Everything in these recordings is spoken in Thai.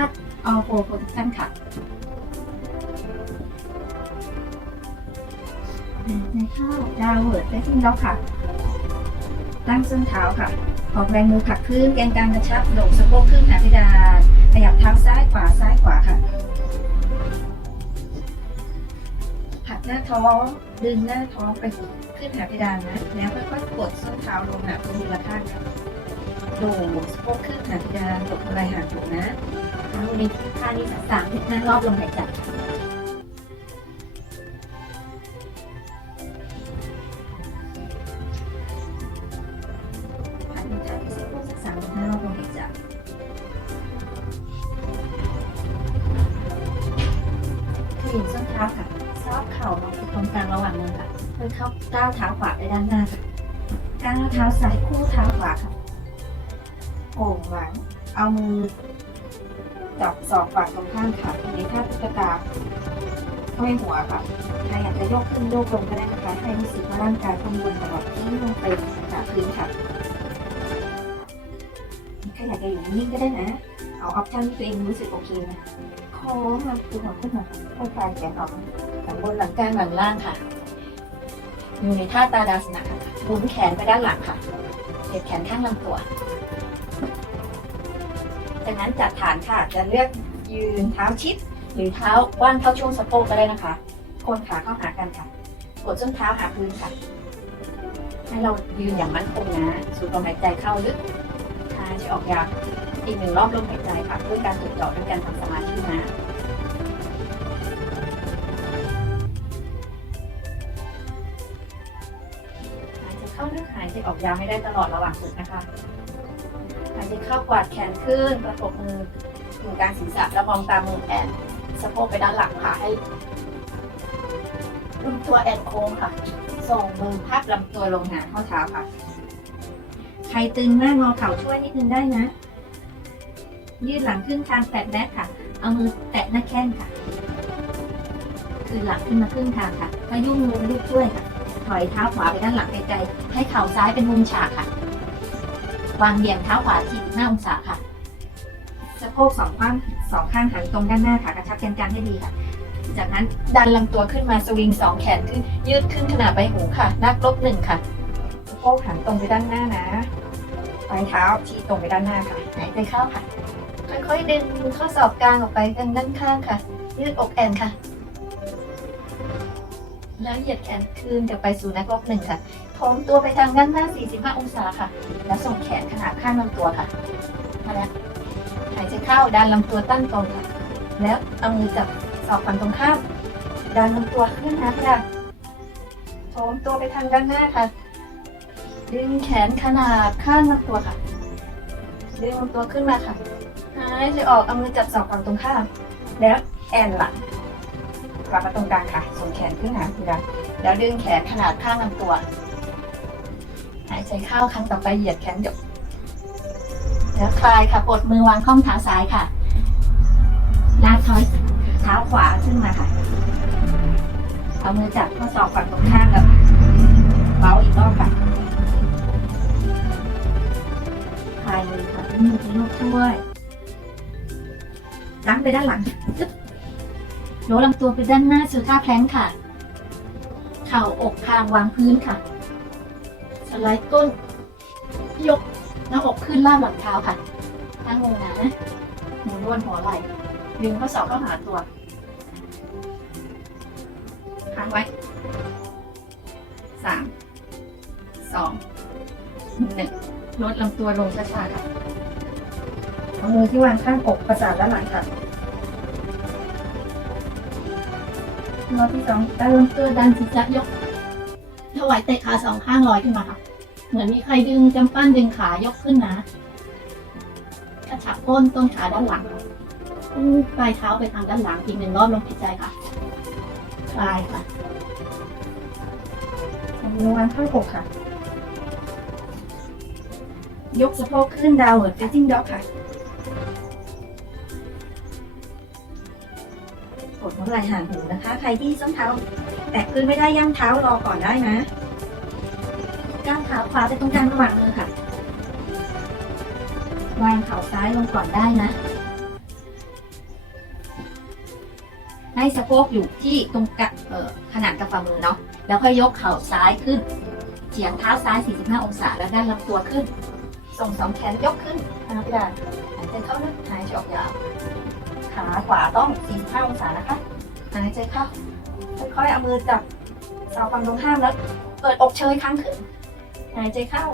าติออโฟโพซิชันค่ะในข้าวดาวเวิร์ดได้ทิ้งแล้วค่ะ ตั้งส้นเท้าค่ะ ออกแรงมือผลักขึ้นแกนกลางกระชับโด่งสะโพกขึ้นหาเพดานขยับเท้าซ้ายขวาซ้ายขวาค่ะผลักหน้าท้องดึงหน้าท้องไปขึ้นหาเพดานนะ แล้วค่อยๆกดส้นเท้าลงหนักมือละข้างค่ะโด่งสะโพกขึ้นหาเพดานตกอะไรหางถูกนะ ทำในท่านี้สักสามถึงห้ารอบลมหายใจพันท่าที่สะโพกสักสามถึงห้ารอบลมหายใจขยิบส้นเท้าค่ะซอกเข่าลงตรงกลางระหว่างมือค่ะเพื่อเข้าก้าวเท้าขวาไปด้านหน้าค่ะก้าวเท้าซ้ายคู่เท้าขวาค่ะโก่งหลังเอามือ จับศอกฝั่งตรงข้ามค่ะในท่าพุทธกาห้อยหัวค่ะใครอยากจะยกขึ้นโยกลงก็ได้นะคะให้รู้สึกว่าร่างกายข้างบนตลอดที่ลงไปหาพื้นค่ะใครอยากจะอยู่นิ่งก็ได้นะ เอาออปชั่นที่ตัวเองรู้สึกโอเคนะโค้งมาตัวหัวขึ้นมาค่อยคลายแขนออกหลังบนหลังกลางหลังล่างค่ะ อยู่ในท่าตาดาสนะค่ะหมุนแขนไปด้านหลังค่ะเหยียดแขนข้างลำตัว จากนั้นจัดฐานค่ะ จะเลือกยืนเท้าชิด หรือเท้ากว้างเท่าช่วงสะโพกก็ได้นะคะ คนขาเข้าหากันค่ะ กดส้นเท้าหาพื้นค่ะ ให้เรายืนอย่างมั่นคงนะ สูดลมหายใจเข้าลึกหายใจออกยาวอีกหนึ่งรอบลมหายใจค่ะ เพื่อการจดจ่อด้วยการทำสมาธินะหายใจเข้าลึกหายใจออกยาวให้ได้ตลอดระหว่างฝึกนะคะ หายใจเข้ากวาดแขนขึ้น ประกบมือถึงกลางศีรษะแล้วมองตามมือแอนสะโพกไปด้านหลังค่ะให้ลำตัวแอนโค้งค่ะ ส่งมือพับลำตัวลงหาข้อเท้าค่ะ ใครตึงหน้างอเข่าช่วยนิดนึงได้นะ ยืดหลังขึ้นคางแตะแนทค่ะ เอามือแตะหน้าแข้งค่ะ คือหลังขึ้นมาครึ่งทางค่ะพยุงมือลูกช่วยค่ะ ถอยเท้าขวาไปด้านหลังไกลๆให้เข่าซ้ายเป็นมุมฉากค่ะ วางเบี่ยงเท้าขวาที่หน้าองศาค่ะ สะโพกสองข้างสองข้างหันตรงด้านหน้าค่ะ กระชับแกนกลางให้ดีค่ะ จากนั้นดันลำตัวขึ้นมาสวิงสองแขนขึ้น ยืดขึ้นขนาดใบหูค่ะ นักลบหนึ่งค่ะ สะโพกหันตรงไปด้านหน้านะ ปลายเท้าชี้ตรงไปด้านหน้าค่ะหายใจเข้าค่ะ ค่อยๆดึงข้อศอกกลางออกไปทางด้านข้างค่ะ ยืดอกแอนค่ะ แล้วเหยียดแขนคืนกลับไปสู่นักรบหนึ่งค่ะโค้งตัวไปทางด้านหน้า 45 องศาค่ะ แล้วส่งแขนขนาดข้างลำตัวค่ะมาแล้วหายใจเข้าดันลำตัวตั้งตรงค่ะ แล้วเอามือจับศอกฝั่งตรงข้ามดันลำตัวขึ้นนะค่ะโค้งตัวไปทางด้านหน้าค่ะ ดึงแขนขนาดข้างลำตัวค่ะ ดึงลำตัวขึ้นมาค่ะหายใจออกเอามือจับศอกฝั่งตรงข้าม แล้วแอนหลัง กลับมาตรงกลางค่ะส่งแขนขึ้นหาคุณดันแล้วดึงแขนขนาดข้างลำตัว หายใจเข้าครั้งต่อไปเหยียดแขนยกแล้วคลายค่ะปลดมือวางข้อมเท้าซ้ายค่ะลากท้อยเท้าขวาขึ้นมาค่ะ เอามือจับข้อศอกฝั่งตรงข้ามแล้วเบาอีกรอบค่ะคลายมือค่ะมือที่ลูกช่วยล้างไปด้านหลังจึ๊บ โน้มลำตัวไปด้านหน้าสู่ท่าแพลงค่ะ เข่าอกคางวางพื้นค่ะ สไลด์ก้น ยกหน้าอกขึ้นล่างหลังเท้าค่ะตั้งงงนะหมุนวนหัวไหล่ดึงข้อศอกเข้าหาตัวค้างไว้สามสองหนึ่งลดลำตัวลงช้าๆค่ะเอามือที่วางข้างอกประสานด้านหลังค่ะ รอบที่สองดันลำตัวดันศีรษะยกถวายเตะขาสองข้างลอยขึ้นมาค่ะ เหมือนมีใครดึงจำปั้นดึงขายกขึ้นนะกระชับก้นต้นขาด้านหลังค่ะอุ้งปลายเท้าไปทางด้านหลังอีกหนึ่งรอบลงหายใจค่ะคลายค่ะเอามือวางข้างอกค่ะ ยกสะโพกขึ้นดาวเหมือน facing dog ค่ะ กดหัวไหล่ห่างหูนะคะ ใครที่ส้นเท้า แตะพื้นไม่ได้ย่างเท้ารอก่อนได้นะก้าวเท้าขวาไปตรงกลางระหว่างมือค่ะ วางเข่าซ้ายลงก่อนได้นะ ให้สะโพกอยู่ที่ตรงกะเอ่อขนาดกับฝ่ามือเนาะ แล้วก็ยยกเข่าซ้ายขึ้นเฉียงเท้าซ้าย 45 องศาแล้วด้านลำตัวขึ้น ส่งสองแขนยกขึ้นนะพี่ดาหายใจเข้าลึกหายใจออกยาว ขาขวาต้อง 45 องศานะคะ หายใจเข้าค่อยๆเอามือจับเสาฝั่งตรงข้ามแล้ว เปิดอกเชยครั้งขึ้น หายใจเข้า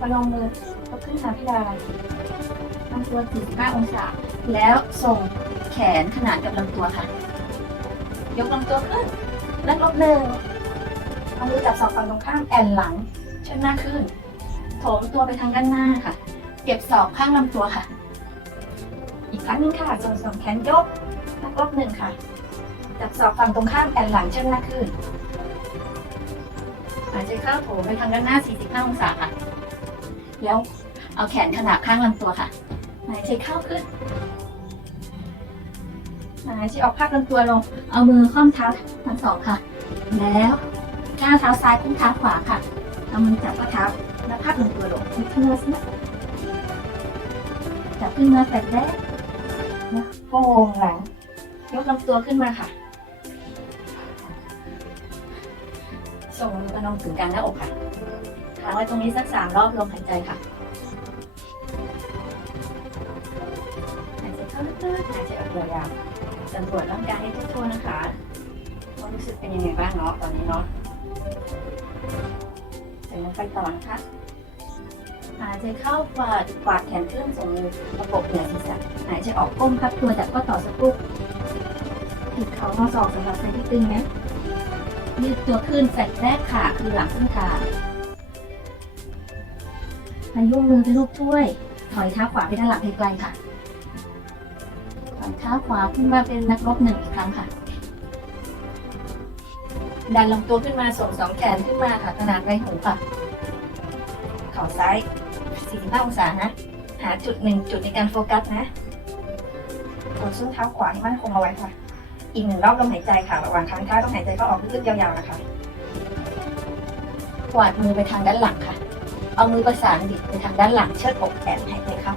ประนมมือยกขึ้นหาพี่ดาลำตัว45องศา แล้วส่งแขนขนานกับลำตัวค่ะ ยกลำตัวขึ้นแล้วลบหนึ่งเอามือจับศอกฝั่งตรงข้ามแอนหลังเชิดหน้าขึ้น โถมตัวไปทางด้านหน้าค่ะ เก็บศอกข้างลำตัวค่ะ อีกครั้งหนึงค่ะส่งสองแขนยกนักลบหนึ่งค่ะ จับศอกฝั่งตรงข้ามแอนหลังเชิดหน้าขึ้นหายใจเข้าโถไปทางด้านหน้า 45 องศาค่ะ แล้วเอาแขนขนาบข้างลำตัวค่ะ หายใจเข้าขึ้น หายใจออกพักลำตัวลง เอามือค่อมเท้าทั้งสองค่ะ แล้วก้าวเท้าซ้ายขึ้นเท้าขวาค่ะ เอามือจับข้อเท้าแล้วพักลำตัวลงยกขึ้นมาสินะจับขึ้นมาแบบแรกนะโป่งหลัง ยกลำตัวขึ้นมาค่ะ ส่งมือพนมถึงกลางหน้าอกค่ะค้างไว้ตรงนี้สักสามรอบลมหายใจค่ะหายใจเข้าลึกๆหายใจออกยาวๆสำรวจร่างกายให้ทั่วๆนะคะว่ารู้สึกเป็นยังไงบ้างเนาะตอนนี้เนาะเดี๋ยวไปต่อนะคะหายใจเข้ากวาดกวาดแขนขึ้นส่งมือประกบเหนือศีรษะหายใจออกก้มพับตัวจากข้อต่อสะโพกติดเข่าข้อศอกสำหรับใครที่ตึงนะ ยืดตัวขึ้นแฟลกแรกขาคือหลังขึ้นขาพายุมือเป็นรูปถ้วย ถอยเท้าขวาไปด้านหลังไกลๆค่ะฝั่งเท้าขวาขึ้นมาเป็นนักรบหนึ่งอีกครั้งค่ะ ดันลำตัวขึ้นมาส่งสองแขนขึ้นมาค่ะขนาดไรหูค่ะเข่าซ้าย45องศานะ หาจุดหนึ่งจุดในการโฟกัสนะกดส้นเท้าขวาให้มั่นคงเอาไว้ค่ะ อีกหนึ่งรอบลมหายใจค่ะ ระหว่างครั้งท้าต้องหายใจเข้าออกลึกๆยาวๆนะคะ กวาดมือไปทางด้านหลังค่ะ เอามือประสานดิบไปทางด้านหลังเชิดอกแอนหายใจเข้า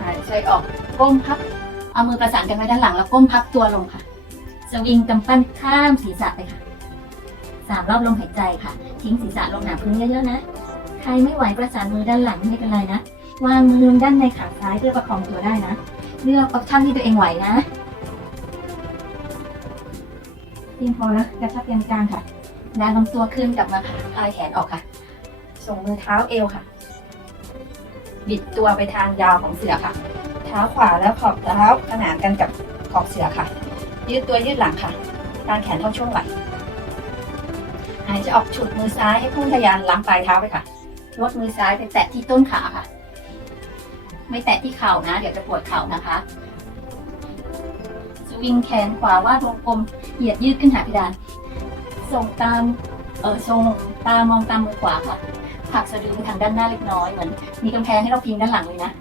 หายใจออกก้มพับ เอามือประสานกันไว้ด้านหลังแล้วก้มพับตัวลงค่ะ สวิงกำปั้นข้ามศีรษะไปค่ะสามรอบลมหายใจค่ะ ทิ้งศีรษะลงหนาพื้นเยอะๆนะ ใครไม่ไหวประสานมือด้านหลังไม่เป็นไรนะ วางมือลงด้านในขาซ้ายเพื่อประคองตัวได้นะ เลือกออปชั่นที่ตัวเองไหวนะ เพียงพอแล้วกระชับยันกลางค่ะดันลำตัวขึ้นกลับมาค่ะคลายแขนออกค่ะ ส่งมือเท้าเอวค่ะ บิดตัวไปทางยาวของเสือค่ะ เท้าขวาแล้วขอบเท้าขนานกันกับขอบเสือค่ะ ยืดตัวยืดหลังค่ะกางแขนเท่าช่วงไหล่หายใจออกฉุดมือซ้ายให้พุ่งทะยานล้างปลายเท้าไปค่ะลดมือซ้ายไปแตะที่ต้นขาค่ะ ไม่แตะที่เข่านะ เดี๋ยวจะปวดเข่านะคะ วิงแขนขวาวาดวงกลมเหยียดยืดขึ้นหาเพดานส่งตามเออทรงตามองตามมือขวาค่ะผักสะดือไปทางด้านหน้าเล็กน้อยเหมือนมีกำแพงให้เราพิงด้านหลังเลยนะ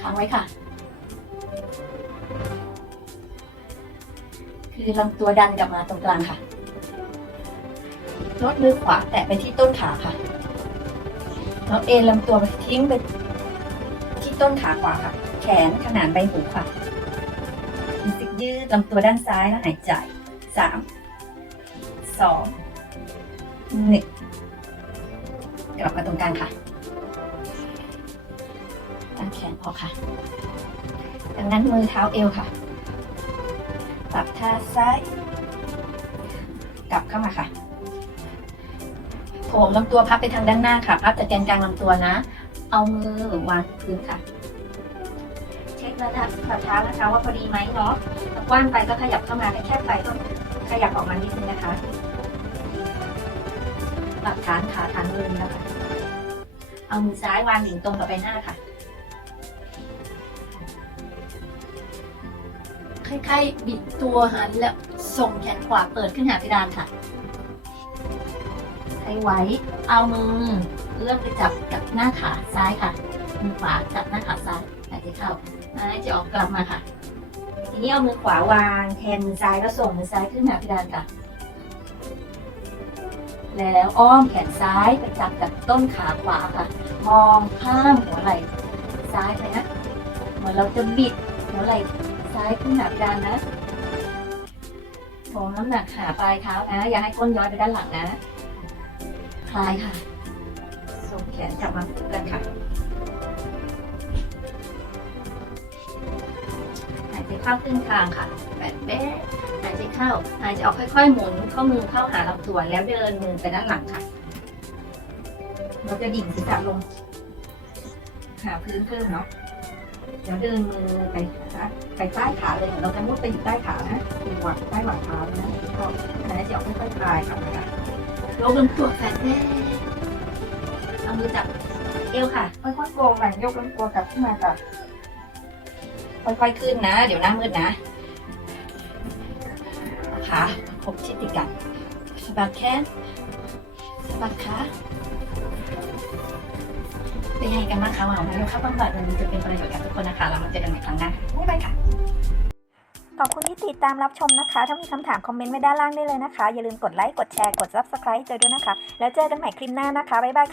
ค้างไว้ค่ะ คือลำตัวดันกลับมาตรงกลางค่ะลดมือขวาแตะไปที่ต้นขาค่ะแล้วเอ็นลำตัวไปทิ้งไปที่ต้นขาขวาค่ะ แขนขนานใบหูค่ะ รู้สึกยืดลำตัวด้านซ้ายแล้วหายใจสามสองหนึ่งกลับมาตรงกลางค่ะตั้งแขนพอค่ะดังนั้นมือเท้าเอวค่ะปรับท่าซ้าย กลับเข้ามาค่ะโถมลำตัวพับไปทางด้านหน้าค่ะ พับจากแกนกลางลำตัวนะ เอามือวางพื้นค่ะ ระดับฝ่าเท้านะคะว่าพอดีไหมเนาะกว้างไปก็ขยับเข้ามาแคบไปต้องขยับออกมานิดนึงนะคะปรับฐานขาฐานมือนะคะ เอามือซ้ายวางหลิงตรงกับใบหน้าค่ะคล้ายๆบิดตัวหันแล้วส่งแขนขวาเปิดขึ้นหาเพดานค่ะให้ไว้ เอามือเอื้อมไปจับกับหน้าขาซ้ายค่ะ มือขวาจับหน้าขาซ้ายหายใจเข้า หายใจออกกลับมาค่ะ ทีนี้เอามือขวาวางแทนมือซ้ายแล้วส่งมือซ้ายขึ้นหาเพดานค่ะ แล้วอ้อมแขนซ้ายไปจับกับต้นขาขวาค่ะ มองข้ามหัวไหล่ซ้ายไปนะ เหมือนเราจะบิดหัวไหล่ซ้ายขึ้นหาเพดานนะโงน้ำหนักหาปลายเท้านะ อย่าให้ก้นย้อยไปด้านหลังนะ คลายค่ะ ส่งแขนกลับมากันค่ะ เข้าครึ่งทางค่ะแบะแบะหายใจเข้าหายใจออกค่อยๆหมุนข้อมือเข้าหาลำตัวแล้วเดินมือไปด้านหลังค่ะเราจะดิ่งศีรษะลง หาพื้นเพิ่มเนาะเดี๋ยวเดินมือไปหาไปใต้ขาเลย เราจะมุดไปอยู่ใต้ขานะอยู่หวังใต้หวังเท้าเลยนะก็หายใจออกค่อยๆคลายค่ะนะคะยกลำตัวแฟนแน่เอามือจับเอวค่ะค่อยๆโกงหลังยกลำตัวกลับขึ้นมาค่ะ ค่อยๆขึ้นนะ เดี๋ยวหน้ามืดนะขาครบชิดติดกันสะบัดแขนสะบัดขาเป็นยังไงกันบ้างคะหวังว่าข้าบำบัดวันนี้จะเป็นประโยชน์กับทุกคนนะคะแล้วมาเจอกันใหม่ครั้งหน้าบ๊ายบายค่ะขอบคุณที่ติดตามรับชมนะคะ ถ้ามีคำถามคอมเมนต์ไว้ด้านล่างได้เลยนะคะ อย่าลืมกดไลค์ กดแชร์ กด subscribe เจอด้วยนะคะ แล้วเจอกันใหม่คลิปหน้านะคะ บ๊ายบาย